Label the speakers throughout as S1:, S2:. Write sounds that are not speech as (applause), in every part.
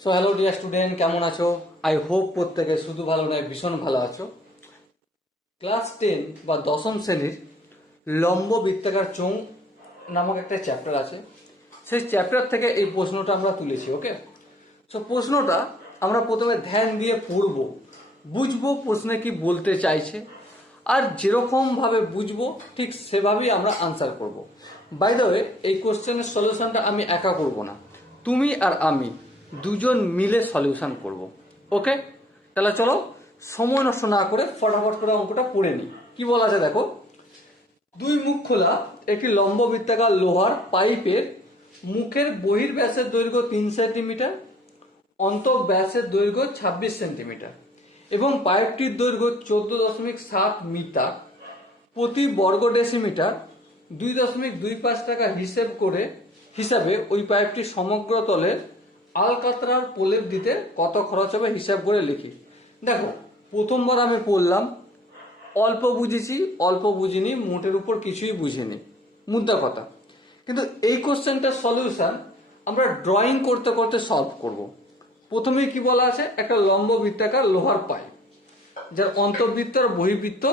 S1: So hello dear student কেমন আছো? I hope প্রত্যেকে শুধু ভালো নয়, ভীষণ ভালো আছো। ক্লাস টেন বা দশম শ্রেণির লম্ব বৃত্তাকার চোং নামক একটা চ্যাপ্টার আছে। সেই চ্যাপ্টার থেকে এই প্রশ্নটা আমরা তুলেছি ওকে সো প্রশ্নটা আমরা প্রথমে ধ্যান দিয়ে পড়ব। বুঝব প্রশ্নে কি বলতে চাইছে। আর যেরকমভাবে বুঝব, ঠিক সেভাবেই আমরা আনসার করব। বাই দ্য এই কোশ্চেনের সলিউশনটা আমি একা করব না। তুমি আর আমি। দুজন মিলে সলিউশন করব। ওকে তাহলে চলো সময় নষ্ট না করে ফটাফট করে অঙ্কটা পড়ে নিই। কি বলা আছে দেখো? দুই মুখ খোলা, একটি লম্ব বৃত্তাকার লোহার পাইপের মুখের বহির ব্যাসের দৈর্ঘ্য তিন সেন্টিমিটার অন্ত ব্যাসের দৈর্ঘ্য ছাব্বিশ সেন্টিমিটার এবং পাইপটির দৈর্ঘ্য চোদ্দ দশমিক সাত মিটার প্রতি বর্গ ডেসিমিটার দুই দশমিক দুই পাঁচ টাকা হিসেব করে হিসাবে ওই পাইপটি সমগ্র তলে আলকাতরার প্রলেপ দিতে কত খরচ হবে হিসাব করে লিখি। দেখো, প্রথমবার আমি পড়লাম, অল্প বুঝেছি, অল্প বুঝিনি, মোটের উপর কিছুই বুঝিনি। মুদ্রা কথা। কিন্তু এই কোশ্চেনটার সলিউশন আমরা ড্রয়িং করতে করতে সলভ করব। প্রথমেই কি বলা আছে? একটা লম্ব বৃত্তাকার লোহার পাইপ যার অন্তর্বৃত্ত আর বহির্বৃত্ত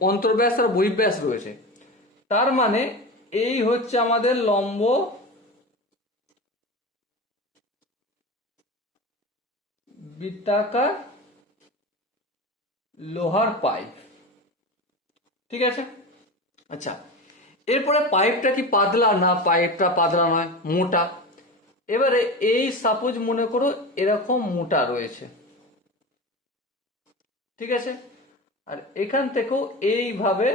S1: অন্তর্ব্যাস আর বহির্ব্যাস রয়েছে। তার মানে এই হচ্ছে আমাদের লম্ব বৃত্তাকার লোহার পাইপ। ঠিক আছে? আচ্ছা এরপরে পাইপটা কি পাতলা না পাইপটা পাতলা নয়, মোটা? এবারে এই সাপোজ মনে করো এরকম মোটা রয়েছে। ঠিক আছে? আর এখান থেকেও এইভাবে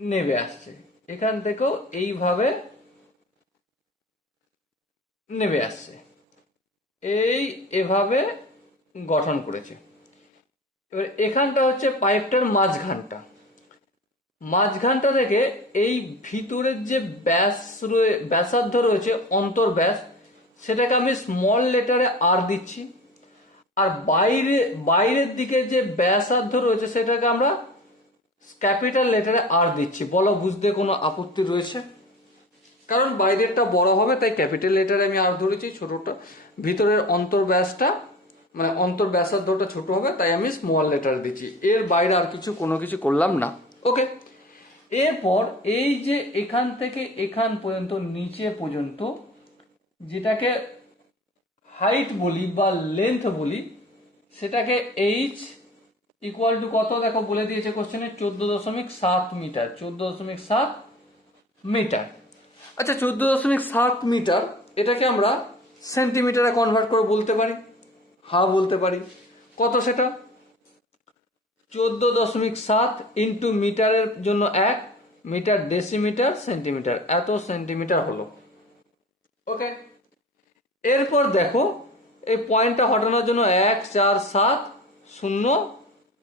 S1: নেবে আসছে। এখান থেকেও এইভাবে নেবে আসছে। এই এভাবে গঠন করেছে। এবার এখানটা হচ্ছে পাইপটার মাঝখানটা। মাঝখানটা থেকে এই ভিতরের যে ব্যাস ব্যাসার্ধ রয়েছে, অন্তর ব্যাস, সেটাকে আমি স্মল লেটারে আর দিচ্ছি। আর বাইরে, বাইরের দিকে যে ব্যাসার্ধ রয়েছে, সেটাকে আমরা ক্যাপিটাল লেটারে আর দিচ্ছি। বলো, বুঝতে কোনো আপত্তি রয়েছে? কারণ বাইরেরটা বড় হবে, তাই ক্যাপিটাল লেটারে আমি আর ধরেছি ছোটটা, ভিতরের অন্তর ব্যাসটা মানে অন্তর ব্যাসার্ধটা ছোট হবে, তাই আমি স্মল লেটার দিচ্ছি। এর বাইরে আর কিছু, কোনো কিছু করলাম না। ওকে এরপর এই যে এখান থেকে এখান পর্যন্ত, নিচে পর্যন্ত, যেটাকে হাইট বলি বা লেন্থ বলি, সেটাকে এইচ ইকুয়াল টু কত? দেখো বলে দিয়েছে কোশ্চেনে চোদ্দ দশমিক সাত মিটার, চোদ্দ দশমিক সাত মিটার। আচ্ছা চোদ্দ দশমিক সাত মিটার, এটাকে আমরা সেন্টিমিটারে কনভার্ট করে বলতে পারি। হা, বলতে পারি। কত সেটা? চোদ্দ দশমিক সাত ইন্টু মিটারের জন্য এক মিটার ডেসিমিটার সেন্টিমিটার এত সেন্টিমিটার হলো। ওকে? এরপর দেখো, এই পয়েন্টটা হটানোর জন্য এক, চার, সাত, শূন্য।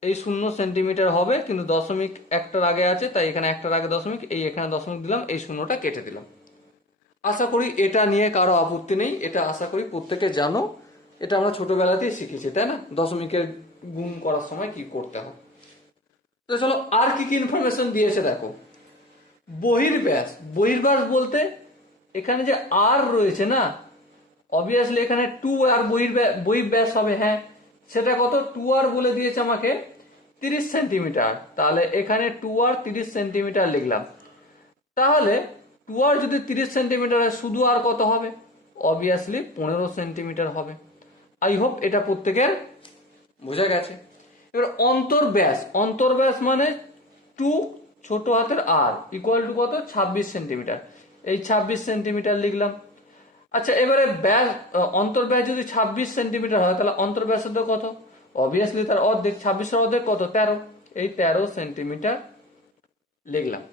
S1: এই শূন্য সেন্টিমিটার হবে, কিন্তু দশমিক একটার আগে আছে, তাই এখানে একটার আগে দশমিক, এই এখানে দশমিক দিলাম, এই শূন্যটা কেটে দিলাম। আশা করি এটা নিয়ে কারও আপত্তি নেই, এটা আশা করি প্রত্যেকে জানো। এটা আমরা ছোটবেলাতেই শিখেছি, তাই না? দশমিকের গুণ করার সময় কি করতে তো চলো, আর কি কি ইনফরমেশন দিয়েছে দেখো। বহির্ব্যাস বহির্ব্যাস বলতে এখানে যে আর রয়েছে না অবভিয়াসলি এখানে টু আর বহির্ব্যাস হবে হ্যাঁ। সেটা কত? টু আর বলে দিয়েছে আমাকে তিরিশ সেন্টিমিটার তাহলে এখানে টু আর তিরিশ সেন্টিমিটার লিখলাম। তাহলে টু আর যদি তিরিশ সেন্টিমিটার হয়, শুধু আর কত হবে? অবভিয়াসলি পনেরো সেন্টিমিটার হবে। আই হোপ এটা প্রত্যেকের বোঝা গেছে। এবার অন্তর্ব্যাস অন্তর্ব্যাস মানে টু ছোট হাতের আর ইকুয়াল টু কত? ছাব্বিশ সেন্টিমিটার। এই ছাব্বিশ সেন্টিমিটার লিখলাম। আচ্ছা এবারে ব্যাস অন্তর্ব্যাস যদি ছাব্বিশ সেন্টিমিটার হয়, তাহলে অন্তর্ব্যাসের কত? অবভিয়াসলি তার অর্ধেক। ছাব্বিশের অর্ধেক কত? তেরো। এই তেরো সেন্টিমিটার লিখলাম।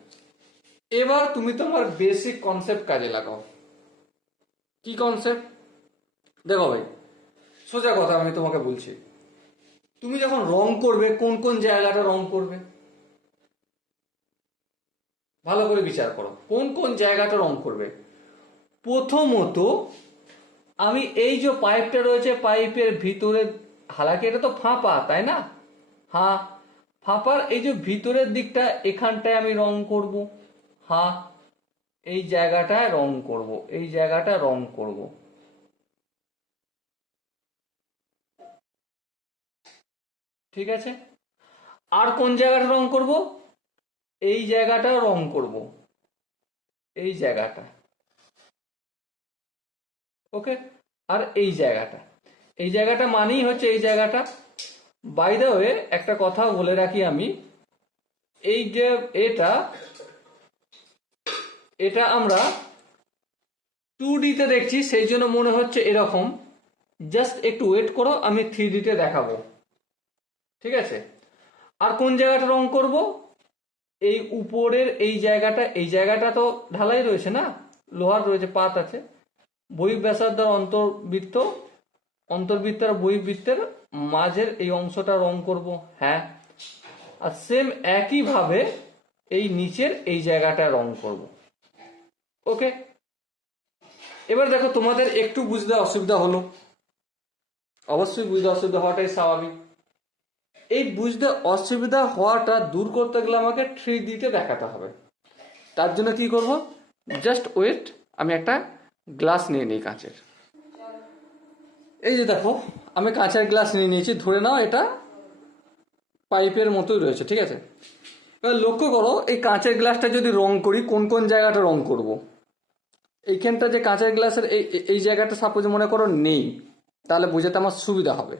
S1: এবার তুমি তোমার বেসিক কনসেপ্ট কাজে লাগাও। কি কনসেপ্ট দেখো ভাই, সোজা কথা আমি তোমাকে বলছি। তুমি যখন রং করবে, কোন কোন জায়গাটা রং করবে? ভালো করে বিচার করো, কোন কোন জায়গাটা রং করবে? প্রথমত, আমি এই যে পাইপটা রয়েছে পাইপের ভিতরে, হালাকি এটা তো ফাঁপা, তাই না? হ্যাঁ ফাঁপার এই যে ভিতরের দিকটা, এখানটায় আমি রং করব। হা, এই জায়গাটায় রং করব, এই জায়গাটা রং করব। ঠিক আছে? আর কোন জায়গাটা রং করব? এই জায়গাটা রং করব। এই জায়গাটা ওকে? আর এই জায়গাটা এই জায়গাটা মানেই হচ্ছে এই জায়গাটা। বাই হয়ে একটা কথা বলে রাখি আমি। এই যে এটা এটা আমরা টু ডিতে দেখছি, সেই জন্য মনে হচ্ছে এরকম। জাস্ট একটু ওয়েট করো, আমি থ্রি ডিতে দেখাবো। ঠিক আছে? আর কোন জায়গাটা রং করব? এই উপরের এই জায়গাটা এই জায়গাটা তো ঢালাই রয়েছে না? লোহার রয়েছে, পাত আছে। বই ব্যাসার্ধর অন্তর্বৃত্ত অন্তর্বৃত্ত আর বহিবৃত্তের মাঝের এই অংশটা রং করব। হ্যাঁ। আর সেম একইভাবে এই নিচের এই জায়গাটা রং করব। ওকে এবার দেখো তোমাদের একটু বুঝতে অসুবিধা হলো। অবশ্যই বুঝতে অসুবিধা হওয়াটাই স্বাভাবিক। এই বুঝতে অসুবিধা হওয়াটা দূর করতে গেলে আমাকে থ্রি দিতে দেখাতে হবে। তার জন্য কি করব? জাস্ট ওয়েট আমি একটা গ্লাস নিয়ে নিই কাঁচের। এই যে দেখো, আমি কাঁচের গ্লাস নিয়ে নিয়েছি, ধরে নাও এটা পাইপের মতোই রয়েছে, ঠিক আছে? এবার লক্ষ্য করো, এই কাঁচের গ্লাসটা যদি রং করি, কোন কোন জায়গাটা রং করব। এইখানটা যে কাঁচের গ্লাসের এই, এই- জায়গাটা সাপোজ মনে করো নেই, তাহলে বোঝাতে আমার সুবিধা হবে।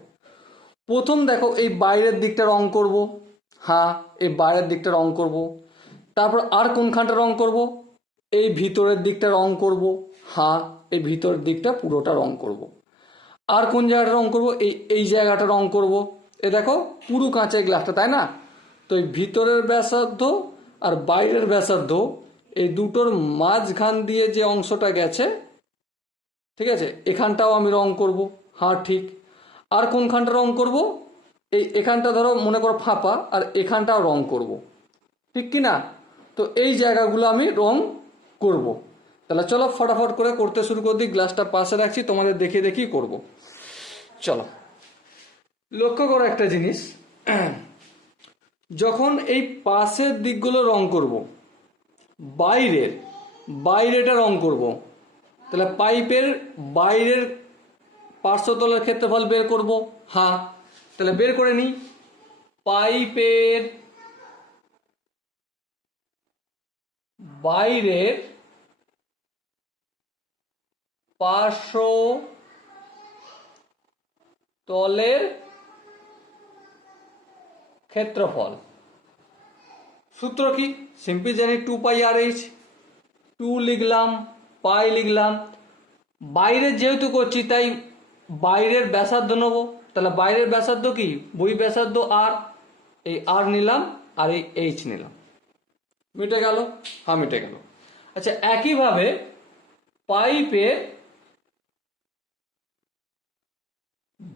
S1: প্রথম দেখো, এই বাইরের দিকটা রং করব হ্যাঁ এই বাইরের দিকটা রং করব, তারপর আর কোনখানটা রং করব? এই ভিতরের দিকটা রং করব হ্যাঁ এই ভিতরের দিকটা পুরোটা রং করব। আর কোন জায়গাটা রং করব? এই এই জায়গাটা রং করব। এ দেখো, পুরো কাঁচের গ্লাসটা, তাই না? তো এই ভিতরের ব্যাসার্ধ আর বাইরের ব্যাসার্ধ এই দুটোর মাঝখান দিয়ে যে অংশটা গেছে, ঠিক আছে, এখানটাও আমি রং করব। হ্যাঁ ঠিক। আর কোনখানটা রং করব? এই এখানটা ধরো, মনে করো ফাঁপা, আর এখানটাও রং করব। ঠিক কি না? তো এই জায়গাগুলো আমি রং করব। তাহলে চলো ফটাফট করে করতে শুরু করে দিই, গ্লাসটা পাশে রাখছি, তোমাদের দেখিয়ে দেখিয়ে করব। চলো। লক্ষ্য করো একটা জিনিস। (clears throat) যখন এই পাশের দিকগুলো রং করব বাইরের বাইরেটা রং করব। তাহলে পাইপের বাইরের পার্শ্বতলের ক্ষেত্রফল বের করব। হ্যাঁ তাহলে বের করে নিই। পাইপের বাইরের পার্শ্ব তলের ক্ষেত্রফল সূত্র কি? সিম্পল জানি two pi r h two লিখলাম পাই লিখলাম। বাইরে যেহেতু করছি, তাই বাইরের ব্যাসার্ধ নেব। তাহলে বাইরের ব্যাসার্ধ কি? বই ব্যাসার্ধ আর এই আর নিলাম আর এই এইচ নিলাম। মিটে গেল? হ্যাঁ মিটে গেল। আচ্ছা একইভাবে পাইপের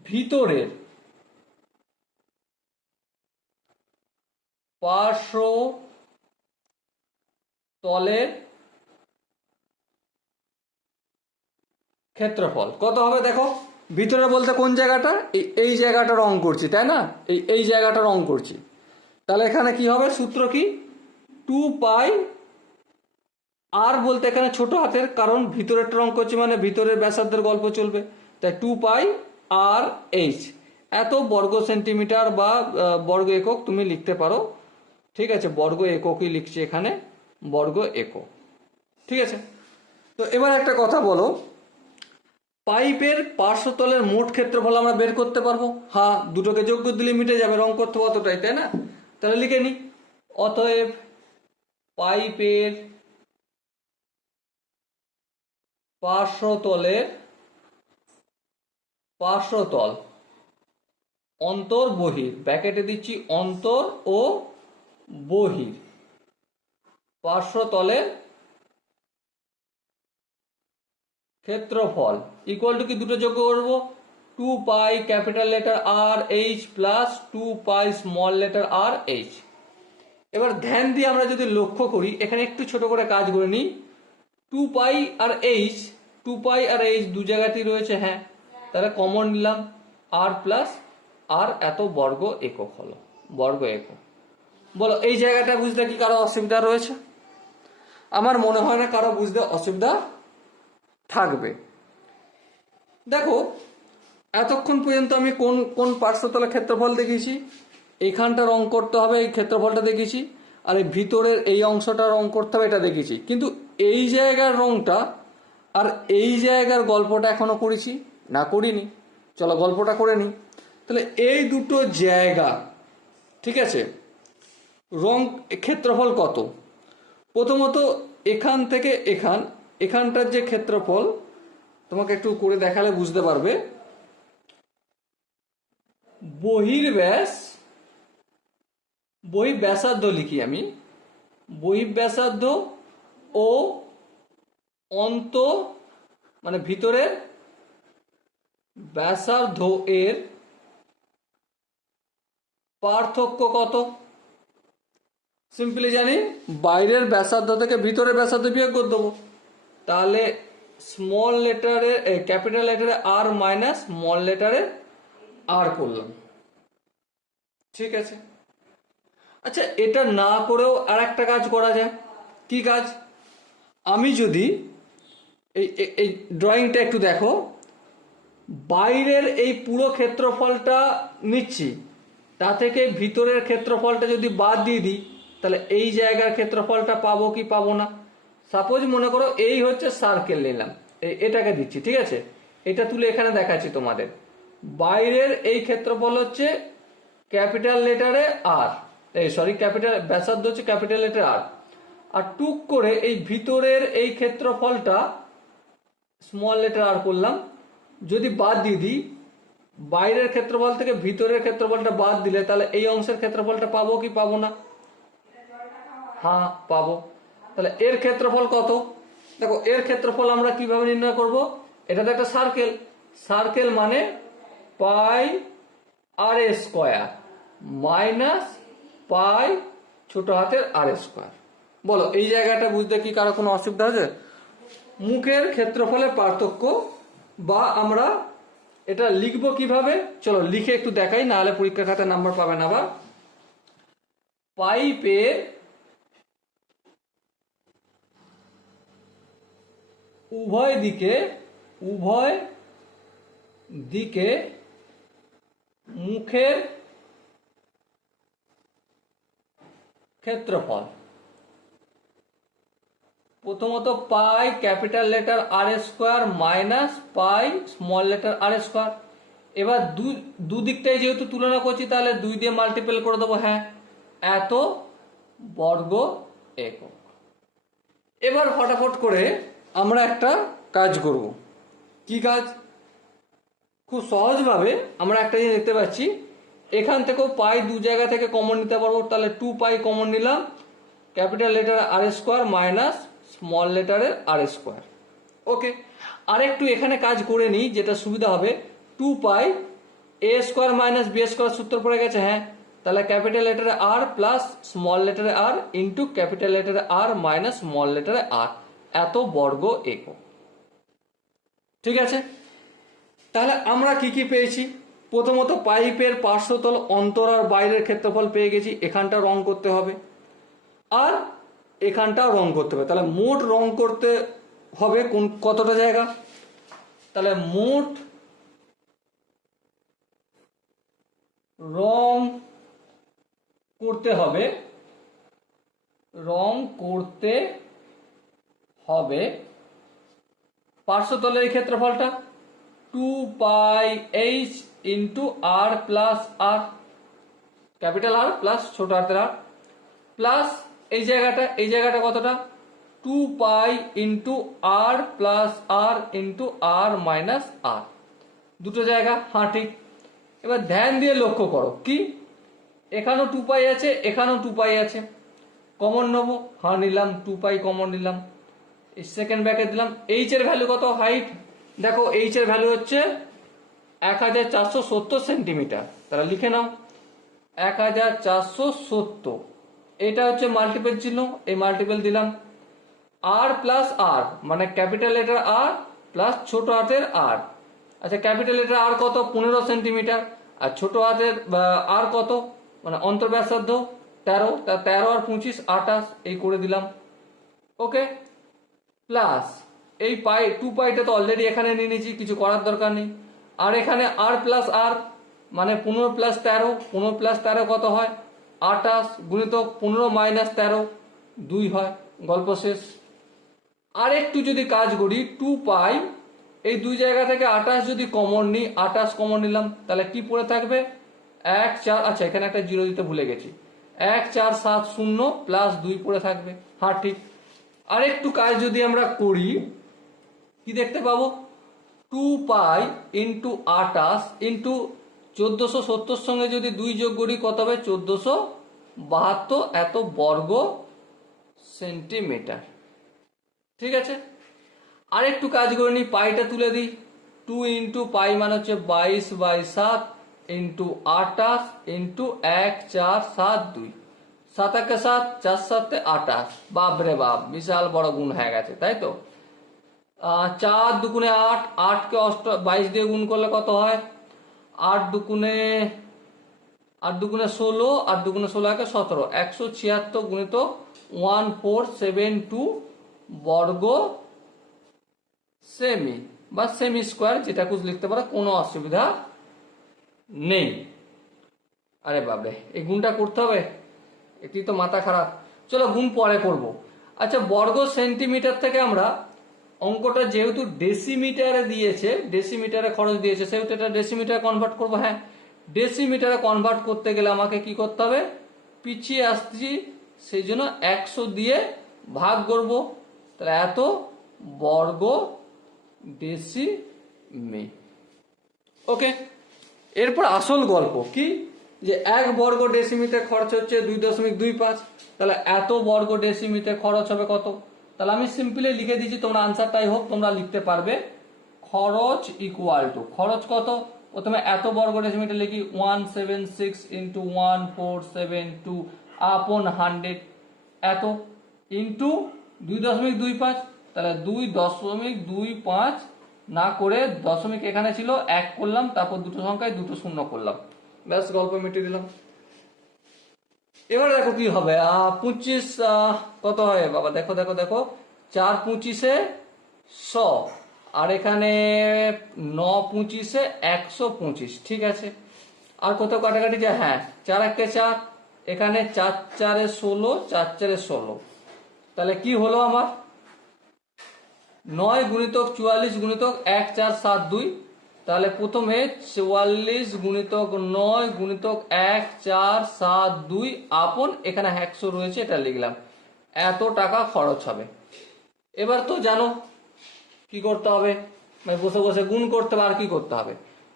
S1: ভিতরের পার্শ্ব তলের ক্ষেত্রফল। কত হবে দেখো? ভিতরে বলতে কোন জায়গাটা? এই এই জায়গাটা রং করছি, তাই না? এই এই জায়গাটা রং করছি। তাহলে এখানে কি হবে? সূত্র কি? টু পাই আর বলতে এখানে ছোট হাতের, কারণ ভিতরেরটা রং করছি মানে ভিতরের ব্যাসার্ধের গল্প চলবে। তাই টু পাই আর এইচ। এত বর্গ সেন্টিমিটার বা বর্গ একক তুমি লিখতে পারো। ঠিক আছে, বর্গ এককই লিখছি এখানে, বর্গ একক। ঠিক আছে? তো এবার একটা কথা বলো, পাইপের পার্শ্বতলের মোট ক্ষেত্রফল আমরা বের করতে পারব? হ্যাঁ দুটোকে যোগ করে দিলে মিটে যাবে, রং করতে অতটাই, তাই না? তাহলে লিখে নি অতএব পাইপের পার্শ্বতলের পার্শ্বতল অন্তর বহির ব্যাকেটে দিচ্ছি অন্তর ও বহির। পার্শ্বতলের ক্ষেত্রফল ইকুয়াল টু কি? দুটো যোগ করব। Two pi capital letter r h plus two pi small letter r h এবার ধ্যান দিয়ে আমরা যদি লক্ষ্য করি, এখানে একটু ছোট করে কাজ করে নিই। Two pi r h two pi r h দু জায়গাতেই রয়েছে হ্যাঁ। তাহলে কমন নিলাম। আর প্লাস আর এত বর্গ একক হলো, বর্গ একক। বলো, এই জায়গাটা বুঝতে কি কারও অসুবিধা রয়েছে? আমার মনে হয় না কারও বুঝতে অসুবিধা থাকবে। দেখো, এতক্ষণ পর্যন্ত আমি কোন কোন পার্শ্বতলা ক্ষেত্রফল দেখিয়েছি? এখানটা রং করতে হবে, এই ক্ষেত্রফলটা দেখেছি আর এই ভিতরের এই অংশটা রং করতে হবে, এটা দেখেছি কিন্তু এই জায়গার রংটা আর এই জায়গার গল্পটা এখনও করেছি, না করিনি। চলো গল্পটা করে নিই। তাহলে এই দুটো জায়গা, ঠিক আছে? রং ক্ষেত্রফল কত? প্রথমত এখান থেকে এখান, এখানটার যে ক্ষেত্রফল, তোমাকে একটু করে দেখালে বুঝতে পারবে। বহির ব্যাস বহি ব্যাসার্ধ লিখি আমি। বহি ব্যাসার্ধ ও অন্ত মানে ভিতরের ব্যাসার্ধ এর পার্থক্য কত? সিম্পলি জানি, বাইরের ব্যাসার্ধ থেকে ভিতরের ব্যাসার্ধ বিয়োগ করে দেবো। তাহলে স্মল লেটারে ক্যাপিটাল লেটারে আর মাইনাস স্মল লেটারে আর করলাম। ঠিক আছে? আচ্ছা এটা না করেও আর একটা কাজ করা যায়। কি কাজ? আমি যদি এই, এই- এই ড্রয়িংটা একটু দেখো। বাইরের এই পুরো ক্ষেত্রফলটা নিচ্ছি, তা থেকে ভিতরের ক্ষেত্রফলটা যদি বাদ দিয়ে দিই তাহলে এই জায়গার ক্ষেত্রফলটা পাবো কি পাবো না? সাপোজ মনে করো এই হচ্ছে সার্কেল নিলাম। এটাকে দিচ্ছি, ঠিক আছে? এটা তুলে এখানে দেখাচ্ছি তোমাদের। বাইরের এই ক্ষেত্রফল হচ্ছে ক্যাপিটাল লেটারে আর এই সরি ক্যাপিটাল, ব্যাসার্ধ হচ্ছে ক্যাপিটাল লেটার আর আর টুক করে এই ভিতরের এই ক্ষেত্রফলটা স্মল লেটার আর করলাম। যদি বাদ দিয়ে দিই, বাইরের ক্ষেত্রফল থেকে ভিতরের ক্ষেত্রফলটা বাদ দিলে তাহলে এই অংশের ক্ষেত্রফলটা পাবো কি পাবো না? হ্যাঁ পাবো। তাহলে এর ক্ষেত্রফল কত? দেখো, এর ক্ষেত্রফল আমরা কীভাবে নির্ণয় করব? এটা তো একটা সার্কেল সার্কেল মানে পাই আর স্কোয়ার। মাইনাস পাই ছোট হাতের আর স্কোয়ার। বলো, এই জায়গাটা বুঝতে কি কারও কোনো অসুবিধা আছে মুখের ক্ষেত্রফলের পার্থক্য বা আমরা এটা লিখব কীভাবে? চলো, লিখে একটু দেখাই, নাহলে পরীক্ষার খাতায় নাম্বার পাবেন আবার। পাইপের উভয় দিকে উভয় দিকে মুখের ক্ষেত্রফল। প্রথমত pi capital letter r square minus pi small letter r square. এবার দু, দুদিকটাই যেহেতু তুলনা করছি, তাহলে দুই দিয়ে মাল্টিপল করে দেবো হ্যাঁ এত বর্গ একক। এবার ফটাফট করে আমরা একটা কাজ করব। কি কাজ? খুব সহজভাবে আমরা একটা জিনিস দেখতে পাচ্ছি। এখান থেকেও পাই দু জায়গা থেকে কমন নিতে পারব। তাহলে টু পাই কমন নিলাম। Capital letter R square minus small লেটারের আর স্কোয়ার। ওকে আর একটু এখানে কাজ করে নিই, যেটা সুবিধা হবে। Two pi a square minus b square সূত্র পড়ে গেছে হ্যাঁ? তাহলে ক্যাপিটাল লেটারে আর প্লাস স্মল লেটারে আর ইন্টু ক্যাপিটাল লেটারে আর মাইনাস স্মল লেটারে আর এত বর্গ একক। ঠিক আছে? তাহলে আমরা কি কি পেয়েছি? প্রথমত পাইপের পার্শ্বতল অন্তর আর বাইরের ক্ষেত্রফল পেয়ে গেছি, এখানটা রং করতে হবে। আর এখানটা রং করতে হবে। তাহলে মোট রং করতে হবে কোন, কতটা জায়গা? তাহলে মোট রং করতে হবে, রং করতে হবে পার্শ্বতলের ক্ষেত্রফলটা two pi h into r plus r capital r plus ছোট হাতের আর প্লাস এই জায়গাটা এই জায়গাটা কতটা? Two pi into r plus r into r minus r দুটো জায়গা হ্যাঁ ঠিক এবার ধ্যান দিয়ে লক্ষ্য করো, কি? এখানেও টু পাই আছে, এখানেও টু পাই আছে। কমন নেব হ্যাঁ নিলাম টু পাই কমন নিলাম। সেকেন্ড ব্যাকে দিলাম এইচ এর ভ্যালু কত? হাইট দেখো এইচ এর ভ্যালু হচ্ছে এক হাজার চারশো সত্তর সেন্টিমিটার তারা লিখে নাও, এক হাজার চারশো সত্তর। এটা হচ্ছে মাল্টিপল চিহ্ন, এই মাল্টিপল দিলাম। আর প্লাস আর মানে ক্যাপিটাল লেটার আর প্লাস ছোট হাতের আর আচ্ছা ক্যাপিটাল লেটার আর কত? পনেরো সেন্টিমিটার আর ছোট হাতের আর কত? মানে অন্তর্ব্যাসার্ধ তেরো। তা তেরো আর পঁচিশ আঠাশ, এই করে দিলাম। ওকে প্লাস এই পাই টু পাইটা তো অলরেডি এখানে নিয়ে নিয়েছি, কিছু করার দরকার নেই। আর এখানে আর প্লাস আর মানে পনেরো প্লাস তেরো, পনেরো প্লাস তেরো কত হয়? আঠাশ গুণিত পনেরো মাইনাস তেরো, দুই হয়, গল্প শেষ। আর একটু যদি কাজ করি টু পাই, এই দুই জায়গা থেকে আঠাশ যদি কমন নিই, আঠাশ কমন নিলাম, তাহলে কি পড়ে থাকবে? এক, চার আচ্ছা এখানে একটা জিরো দিতে ভুলে গেছি। এক, চার, সাত, শূন্য প্লাস দুই পড়ে থাকবে। হ্যাঁ ঠিক। আর একটু কাজ যদি আমরা করি, কি দেখতে পাবো? টু পাই ইন্টু আটাশ ইন্টু চোদ্দোশো সত্তর সঙ্গে যদি দুই যোগ করি, কত হবে? চোদ্দোশো বাহাত্তর, এত বর্গ সেন্টিমিটার। ঠিক আছে? আর একটু কাজ করে নিই পাইটা তুলে দিই। টু ইন্টু পাই মানে হচ্ছে বাইশ বাই সাত ইন্টু আটাশ ইন্টু এক চার সাত দুই। সাত একে সাত, চার সাতে আটাশ। বাপরে বাপ, বিশাল বড় গুণ হয়ে গেছে, তাই তো? চার দুগুণে আট, আটকে অষ্ট, বাইশ দিয়ে গুণ করলে কত হয়? আট দুগুণে আট দুগুণে ষোলো, আট দুগুণে ষোলো একে সতেরো। একশো ছিয়াত্তর গুণিত ওয়ান ফোর সেভেন টু বর্গ সেমি, বা সেমি স্কোয়ার, যেটা কুছ লিখতে পারো, কোনো অসুবিধা নেই। আরে বাবরে এই গুণটা করতে হবে? এটি তো মাথা খারাপ। চলো গুণ পরে করব। আচ্ছা বর্গ সেন্টিমিটার থেকে আমরা অঙ্কটা যেহেতু ডেসিমিটারে দিয়েছে, ডেসিমিটারে খরচ দিয়েছে, সেহেতু এটা ডেসিমিটারে কনভার্ট করব হ্যাঁ? ডেসিমিটারে কনভার্ট করতে গেলে আমাকে কি করতে হবে? পিছিয়ে আসছি, সেই জন্য একশো দিয়ে ভাগ করব। তাহলে এত বর্গ ডেসিমি ওকে, এরপর আসল গল্প, কি? যে এক বর্গ ডেসিমিটার খরচ হচ্ছে দুই দশমিক দুই পাঁচ, তাহলে এত বর্গ ডেসিমিটার খরচ হবে কত? তাহলে আমি সিম্পলি লিখে দিচ্ছি তোমরা আনসারটাই হোক, তোমরা লিখতে পারবে, খরচ ইকুয়াল টু খরচ কত? প্রথমে এত বর্গ ডেসিমিটার লিখি one seven six into one four seven two upon hundred এত ইন্টু দুই দশমিক দুই পাঁচ, তাহলে দুই দশমিক দুই পাঁচ না করে দশমিক এখানে ছিল এক করলাম, তারপর দুটো সংখ্যায় দুটো শূন্য করলাম। ব্যাস গল্প মিটিয়ে দিলাম। এবার দেখো কি হবে পঁচিশ কত হয়? বাবা, দেখো দেখো দেখো, চার পঁচিশে শ, আর এখানে ন পঁচিশে একশো পঁচিশ, ঠিক আছে? আর কত কাটাকাটি যায়? হ্যাঁ চার একে চার, এখানে চার চারে ষোলো, চার চারে ষোলো। তাহলে কি হলো আমার? নয় গুণিতক চুয়াল্লিশ গুণিতক এক চার সাত দুই তাহলে প্রথমে চুয়াল্লিশ গুণিতক নয় গুণিতক এক, চার, সাত, দুই, আপন এখানে একশো রয়েছে, এটা লিখলাম। এত টাকা খরচ হবে। এবার তো জানো, কি করতে হবে? মানে বসে বসে গুণ করতে হবে, আর কি করতে হবে?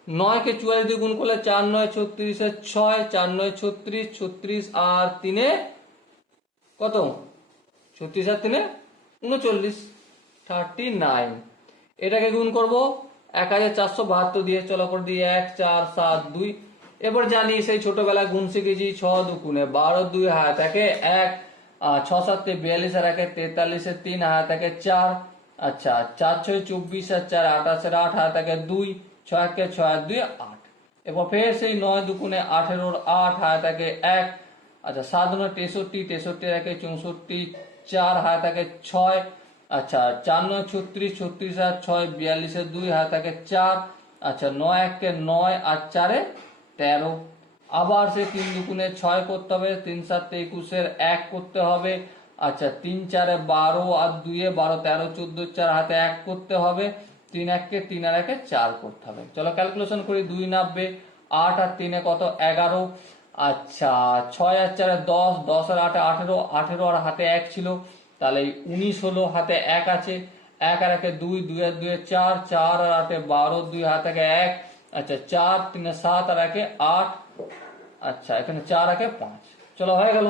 S1: নয়কে চুয়াল্লিশ দিয়ে গুণ করলে চার নয় ছত্রিশে ছয়, চার নয় ছত্রিশ ছত্রিশ আর তিনে কত? ছত্রিশ আর তিনে উনচল্লিশ থার্টি নাইন এটাকে গুণ করব এক হাজার চারশো বাহাত্তর দিয়ে চলো দিয়ে এক, চার, সাত, দুই। এবার জানি সেই ছোটবেলায় গুণ শিখেছি ছ দুগুণে, বারো, দুই, হাত একে এক ছ, সাতে বিয়াল্লিশ, আর একে তেতাল্লিশের তিন, হাত একে চার। আচ্ছা চার, ছয়, চব্বিশ, আর চার আঠাশের আট, হাত একে দুই ছয় একে ছয় দুই, আট। এরপর ফের সেই নয় দুগুণে আঠেরোর আট, হাত একে এক। আচ্ছা সাত নয় তেষট্টি তেষট্টি একে চৌষট্টি, চার, হাত একে ছয়। আচ্ছা চার নয়, ছত্রিশ ছত্রিশ আর ছয় বিয়াল্লিশের দুই, হাত একে চার। আচ্ছা নয় একে নয় আর চারে তেরো। আবার সে তিন দুগুণে ছয় করতে হবে, তিন সাতে একুশের এক করতে হবে। আচ্ছা তিন চারে বারো আর দুইয়ে বারো, তেরো, চোদ্দ, চার হাতে এক করতে হবে। তিন এককে তিন আর একে চার করতে হবে। চলো ক্যালকুলেশন করি, দুই নাববে, আট আর তিনে কত? এগারো। আচ্ছা ছয় আর চারে দশ দশ আর আটে আঠেরো আঠেরো আর হাতে এক ছিল। তাহলে উনিশ হলো হাতে এক আছে এক আর একে দুই দুই আর দুই চার চার আর আটে বারো দুই হাতে একে এক আচ্ছা চার তিন সাত আর একে আট আচ্ছা এখানে চার একে পাঁচ। চলো হয়ে গেল।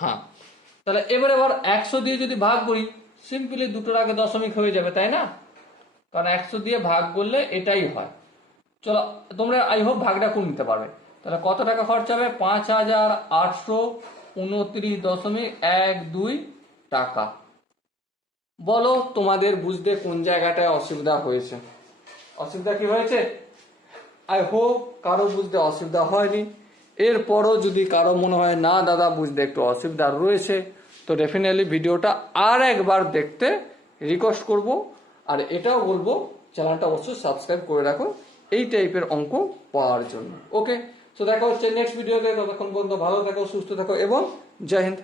S1: হ্যাঁ। তাহলে এবার এবার একশো দিয়ে যদি ভাগ করি সিম্পলি দুটোর আগে দশমিক হয়ে যাবে তাই না? কারণ একশো দিয়ে ভাগ করলে এটাই হয়। চলো তোমরা আই হোপ ভাগটা করে নিতে পারবে? তাহলে কত টাকা খরচ হবে? পাঁচ হাজার আটশো উনত্রিশ দশমিক এক দুই টাকা। বলো তোমাদের বুঝতে কোন জায়গাটায় অসুবিধা হয়েছে। অসুবিধা কি হয়েছে? আই হোপ কারও বুঝতে অসুবিধা হয়নি। এরপরও যদি কারও মনে হয়, না দাদা, বুঝতে একটু অসুবিধা রয়েছে, তো ডেফিনেটলি ভিডিওটা আর একবার দেখতে রিকোয়েস্ট করব। আর এটাও বলব, চ্যানেলটা অবশ্যই সাবস্ক্রাইব করে রাখো। এই টাইপের অঙ্ক পাওয়ার জন্য। ওকে তো দেখা হচ্ছে নেক্সট ভিডিওতে ততক্ষণ পর্যন্ত ভালো থাকো, সুস্থ থাকো এবং জয় হিন্দ।